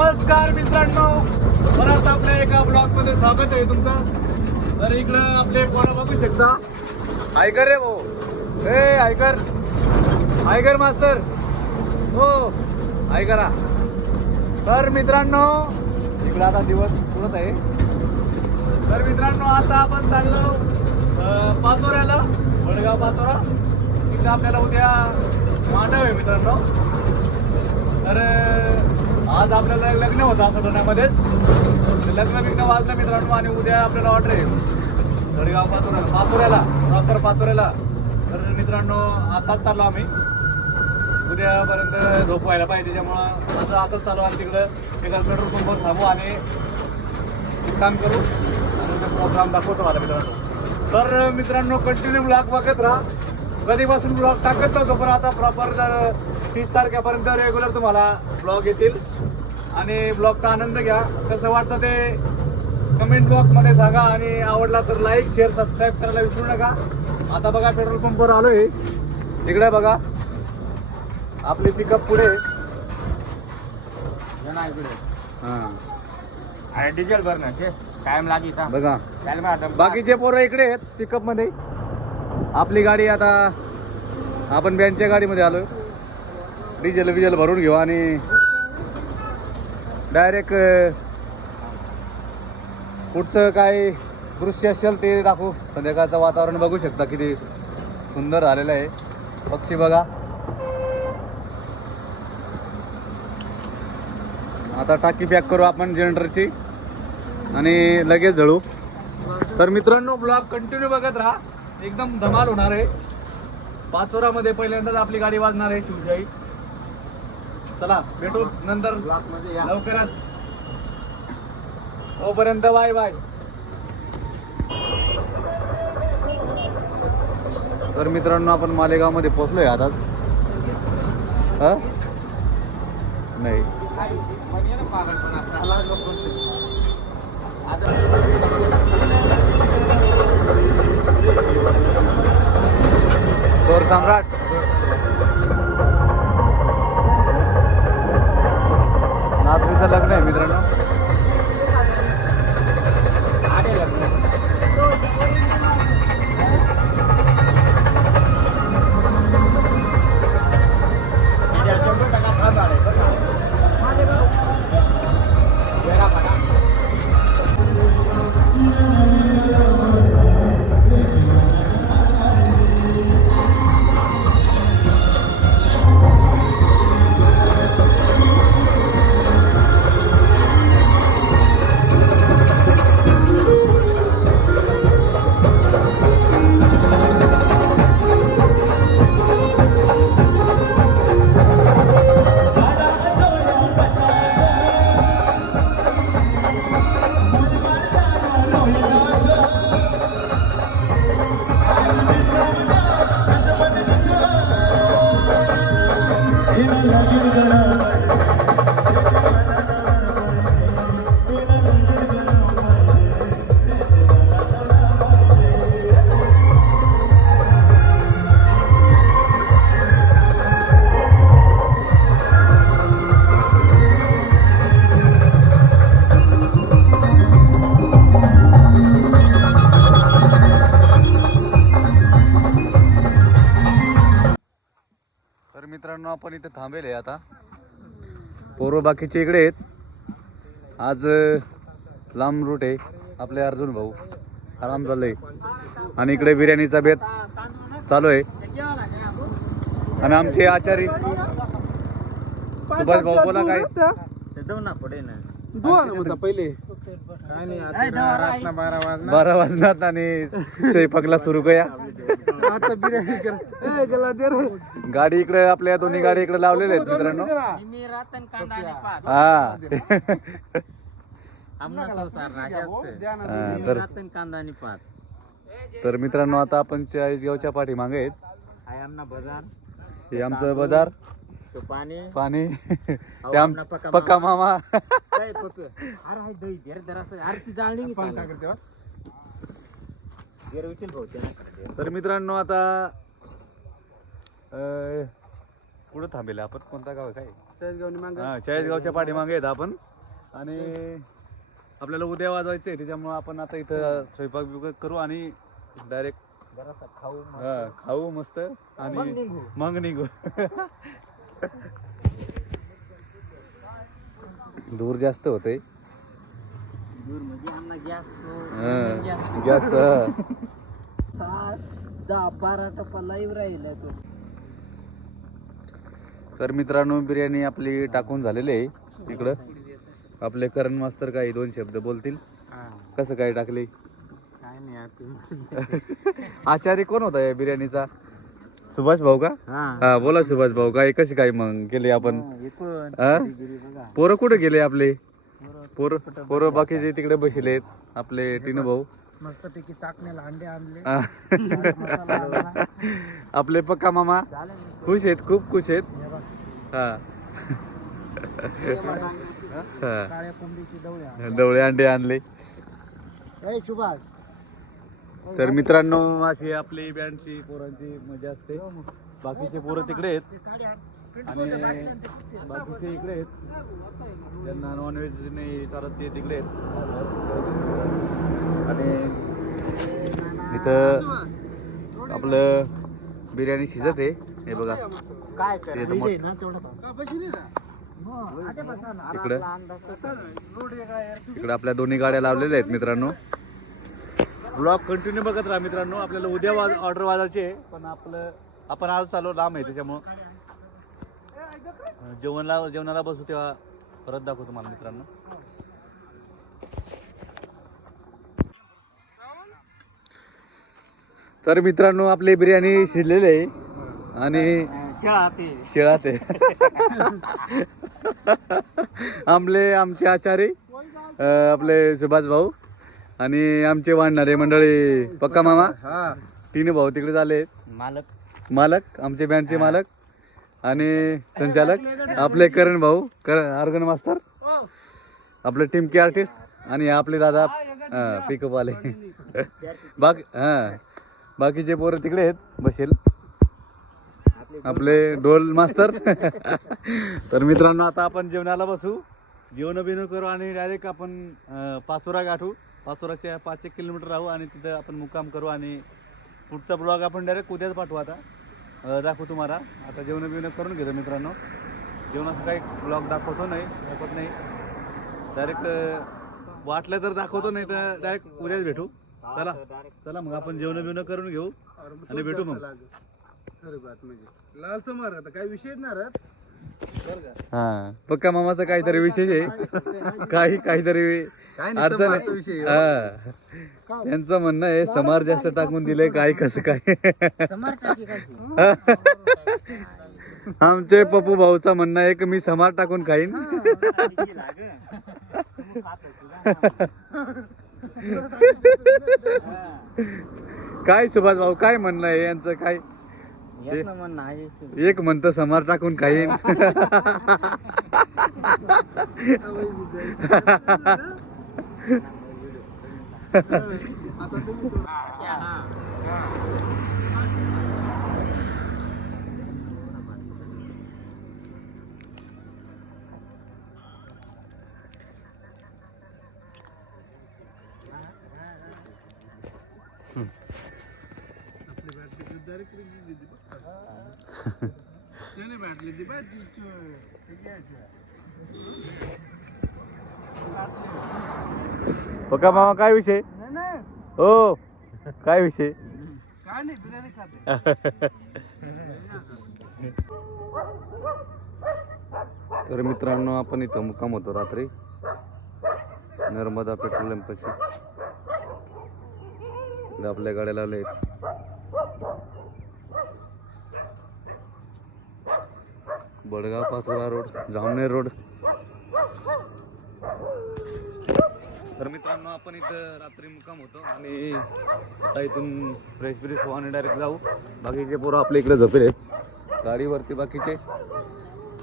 नमस्कार मित्रांनो. परत आपल्या एका ब्लॉगमध्ये स्वागत आहे तुमचं. तर इकडं आपले कोणा बघू शकता. आयकर रे भाऊ. ए आयकर. आयकर मास्तर. हो ऐकरा तर मित्रांनो इकडं आता दिवस पुरत आहे. तर मित्रांनो आता आपण चाललो पाचोऱ्याला वडगाव पाचोरा. तिथं आपल्याला उद्या मांडव आहे मित्रांनो. तर आज आपल्याला लग्न होतं आता पुण्यामध्येच लग्न बिग्न वाजलं मित्रांनो आणि उद्या आपल्याला ऑर्डर आहे. वडगाव पातुऱ्याला पातुऱ्याला प्रॉपर पातुऱ्याला. तर मित्रांनो आताच चाललो आम्ही. उद्यापर्यंत झोप व्हायला पाहिजे त्याच्यामुळं आता आताच चालू आणि तिकडं. एका पेट्रोल पंपवर थांबू आणि काम करू. आणि ते प्रोग्राम दाखवतो मला मित्रांनो. तर मित्रांनो कंटिन्यू ब्लॉग बघत राहा. कधीपासून ब्लॉग टाकत नव्हतो पण आता प्रॉपर जर तीस तारखेपर्यंत रेग्युलर तुम्हाला ब्लॉग येतील. आणि ब्लॉगचा आनंद घ्या. कसं वाटतं ते कमेंट बॉक्समध्ये सांगा आणि आवडला तर लाईक शेअर सबस्क्राईब करायला विसरू नका. आता बघा पेट्रोल पंपवर आलोय. तिकडे बघा. आपली पिकअप पुढे. हां. अरे डिझेल भरण्याचे. टाइम लागेल बघा. बाकीचे पोरं इकडे आहेत पिकअपमध्ये. आपली गाडी आता आपण बँडच्या गाडीमध्ये आलो डिझेल विजेल भरून घेऊ आणि डायरेक्ट पुढचं काय दृश्य असेल ते दाखवू. संध्याकाळचं वातावरण बघू शकता किती सुंदर झालेलं आहे. पक्षी बघा. आता टाकी पॅक करू आपण जनरेटरची आणि लगेच जळू. तर मित्रांनो ब्लॉग कंटिन्यू बघत राहा. एकदम धमाल होणार आहे. पाचोरामध्ये पहिल्यांदाच आपली गाडी वाजणार आहे शिवशाही. चला भेटू नंतर लवकरच. तोपर्यंत बाय बाय. तर मित्रांनो आपण मालेगावमध्ये पोहोचलोय आताच हा? नाही. थोर सम्राट नातवीचं लग्न आहे मित्रांनो. मित्रांनो आपण इथे थांबेल आहे आता. पोरं बाकीचे इकडे आहेत. आज लांब रूट आहे. आपले अर्जुन भाऊ. आराम चाललंय. आणि इकडे बिर्याणीचा बेत चालू आहे. आणि आमचे आचारी सुभाष भाऊ बोला काय? पहिले. काय बारा वाजना बारा वाजनात आणि स्वयंपाकला सुरू करूया. आता बिर्याणी कर. गाडी इकडे आपल्या दोन्ही गाडी इकडे लावलेल्या आहेत मित्रांनो. मी रातन कांदा आणि पात हा. आमना संसार नाशात तर रातन कांदा आणि पात तर मित्रांनो आता आपण चाळीसगावच्या पाठी मागे आहेत. आहे आमना हे आमचं बाजार. तो पाणी. पाणी. हे पक्का पक्का मामा. काय पप्पे अरे हाय दही धर धर असं. अरे ती जाळणी घेत गिरवितील भाऊ त्याला तर मित्रांनो आता अं, कुठं थांबेल आपण? कोणता गाव आहे? काय? चाळीसगावनी मांग. हा चाळीसगावच्या पाठीमागे आहेत आपण. आणि आपल्याला उद्या वाजवायचं आहे त्याच्यामुळे आपण आता इथं स्वयंपाक बिपाक करू आणि डायरेक्ट खाऊ. हा खाऊ मस्त आणि. मग निघू. दूर जास्त होते दूर म्हणजे गॅस गॅस. दहा बारा टप्पा लाईव्ह राहिला तो. तर मित्रांनो बिर्याणी आपली टाकून झालेली आहे इकडं. आपले करण मास्तर काही दोन शब्द बोलतील. कसं काय टाकली? काय नाही यार तुम्ही आचारी कोण होता या बिर्याणीचा? सुभाष भाऊ का? हा. बोला सुभाष भाऊ काय कशी काय मग केली आपण? हा? पोरं कुठे गेले आपले. पोरं पोरं बाकीचे तिकडे बसलेत आपले टिनू भाऊ. मस्तपैकी चाकण्याला अंडे आणले. आपले पक्का मामा. खुश आहेत खूप खुश आहेत. हे. काळ्या कोंबडीची डवळे अंडे आणले. ए तर मित्रांनो अशी आपली बँडची पोरांची मजा असते. बाकीचे पोरं तिकडे आहेत. आणि बाकीचे इकडे आहेत. ज्यांना नॉनव्हेज नाही चालत ते तिकडे आहेत. आणि इथं आपलं बिर्याणी शिजत आहे. हे बघा. काय ते तर इकडं. इकडे आपल्या दोन्ही गाड्या लावलेल्या आहेत मित्रांनो. ब्लॉग कंटिन्यू बघत राहा मित्रांनो. आपल्याला उद्या वाज ऑर्डर वाजायची आहे पण आपलं आपण आज चालू लांब आहे त्याच्यामुळं. जेवणाला जेवणाला बसू तेव्हा परत दाखवतो तुम्हाला मित्रांनो. तर मित्रांनो आपली बिर्याणी शिजलेली आहे. आणि शेळा ते शिळा ते आमले आमचे आचार्य अं, आपले सुभाष भाऊ आणि आमचे वाढणारे मंडळी पक्का मामा. हा. तीन भाऊ तिकडे झाले. मालक. मालक आमचे बँडचे मालक आणि संचालक आपले करण भाऊ कर ऑर्गन मास्तर आपले टीमके आर्टिस्ट आणि आपले दादा पिकअप आले बाकी हा. बाकीचे पोरं तिकडे आहेत बसेल. आपले ढोल मास्तर. तर मित्रांनो आता आपण जेवणाला बसू. जेवण बिवणं करू आणि डायरेक्ट आपण पाचोरा गाठू. पाचोराच्या पाच एक किलोमीटर राहू आणि तिथं आपण मुक्काम करू आणि पुढचा ब्लॉग आपण डायरेक्ट उद्याच पाठवू आता. दाखवू तुम्हाला. आता जेवण बिवणं करून घेतो मित्रांनो. जेवणाचं काही ब्लॉग दाखवतो नाही दाखवत नाही. डायरेक्ट वाटलं तर दाखवतो नाही तर डायरेक्ट उद्याच भेटू. चला. चला मग आपण जेवण बिवणं करून घेऊ आणि भेटू मग. बात म्हणजे. लाल समोर आता काय विषय नाही राहत. बरं का? हा. पक्का मामाचा काहीतरी विशेष आहे. काही काहीतरी अडचण आहे. हा. त्यांचं म्हणणं आहे समार जास्त टाकून दिलंय काय कसं काय. आमचे पप्पू भाऊचा म्हणणं आहे की मी समार टाकून खाईन. काय सुभाष भाऊ काय म्हणणं आहे यांचं? काय एक नंबर नाही. एक म्हणतं समार टाकून खाईन. आपली बॅटरी पक्का मामा काय विषय? हो काय विषय? काय नाही बिर्याणी खाते. तर मित्रांनो आपण इथं मुक्काम होतो रात्री. नर्मदा पेट्रोलियम पशी आपल्या गाड्या लावल्या बडगाव पाचोरा रोड जामनेर रोड. तर मित्रांनो आपण इथं रात्री मुक्काम होतो आणि आता इथून फ्रेश ब्रिश हो आणि डायरेक्ट जाऊ. बाकीचे पोरं आपल्या इकडे झोपेल आहेत. गाडीवरती बाकीचे.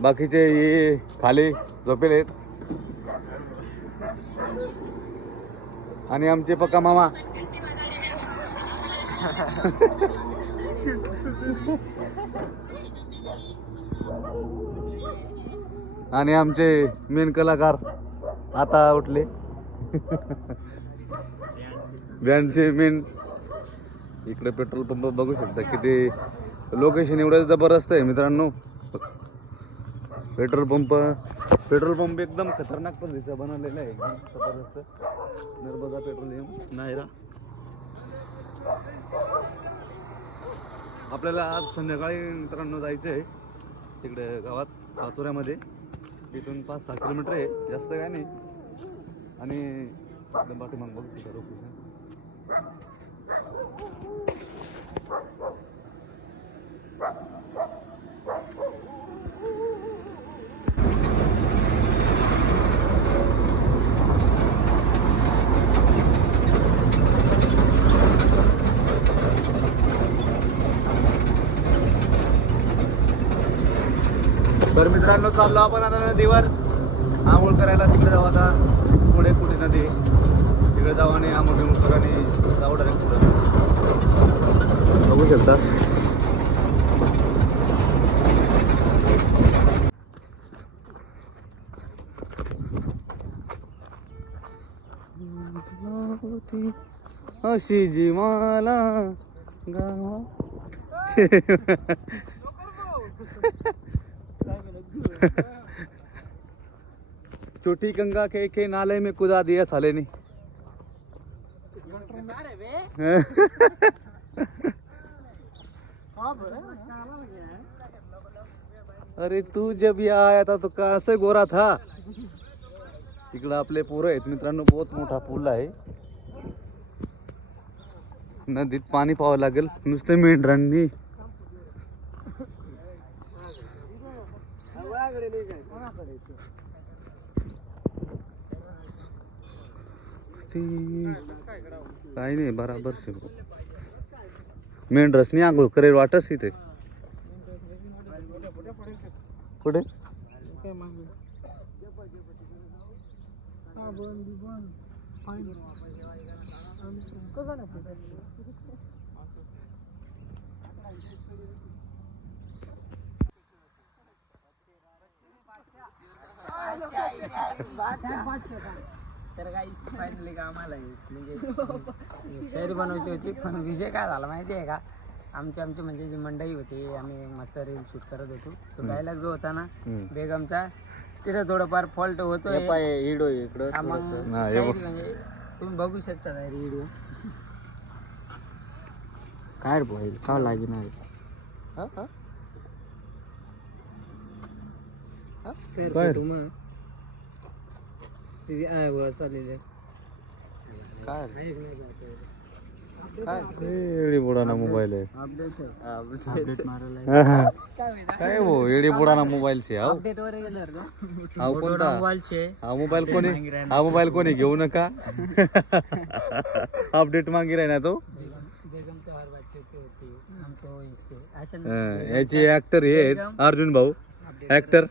बाकीचे हे खाली झोपेल आहेत. आणि आमचे पक्का मामा. आणि आमचे मेन कलाकार आता उठले. बँडचे मेन इकडे पेट्रोल पंप बघू शकता किती लोकेशन एवढं जबरदस्त आहे मित्रांनो. पेट्रोल पंप पेट्रोल पंप एकदम खतरनाक पद्धतीचा बनवलेला आहे. एकदम जबरदस्त नर्मदा पेट्रोलियम नायरा आपल्याला आज संध्याकाळी मित्रांनो जायचं आहे. तिकडे गावात सातुऱ्यामध्ये इथून पाच सहा किलोमीटर आहे. जास्त काय नाही. आणि एकदम पाठीमाग बघू तिथं location. तर मित्रांनो चाललो आपण आता नदीवर. आंघोळ करायला तिकडे जाऊ आता. पुढे कुठे नदी. तिकडे जाऊ आणि आंघोळ बिंघोळ करू आणि जाऊ डायरेक्ट पुढे. बघू शकता. अशी जी मला गावा. छोटी गंगा के के नाले में कुदा दिया साले ने। अरे तू जब यहाँ आया था तो कैसे गोरा था? इकडं आपले पोरं आहेत मित्रांनो, बहुत मोठा पूल आहे। नदीत पाणी पाहावं लागेल, नुसते मेंढरांनी। ती- काही नाही बराबर शिकू मेंढरसनी आंघोळ करेल वाटच इथे. कुठे? तर काही फायनली आम्हाला म्हणजे शहर बनवायची होती पण विषय काय झाला माहिती आहे का? आमची आमची म्हणजे जी मंडळी होती आम्ही मस्त रील शूट करत होतो. तो डायलॉग जो होता ना. बेगमचा तिथे थोडंफार फॉल्ट होतोय. हिडो इकडं हा, मग. म्हणजे तुम्ही बघू शकता ना व्हिडिओ काय बोल का लागणार? काय? चाललेले एडी बुडाना मोबाईल आहे. काय हो एडी बुडाना मोबाईल शे हाव हाव कोणता? हा मोबाईल कोणी? हा मोबाईल कोणी घेऊ नका? अपडेट मागे राही ना तो? हं, याचे ऍक्टर हे आहेत अर्जुन भाऊ. ऍक्टर